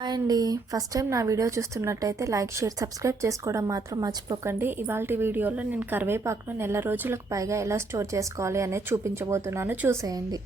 Hi అండి. First time నా video చూస్తున్నట్టయితే లైక్ షేర్ సబ్స్క్రైబ్ చేసుకోవడం మాత్రం మర్చిపోకండి. ఇవాళ వీడియోలో నేను కరివేపాకును నెల రోజులకు పైగా ఎలా స్టోర్ చేసుకోవాలి అనేది చూపించబోతున్నాను. చూసేయండి.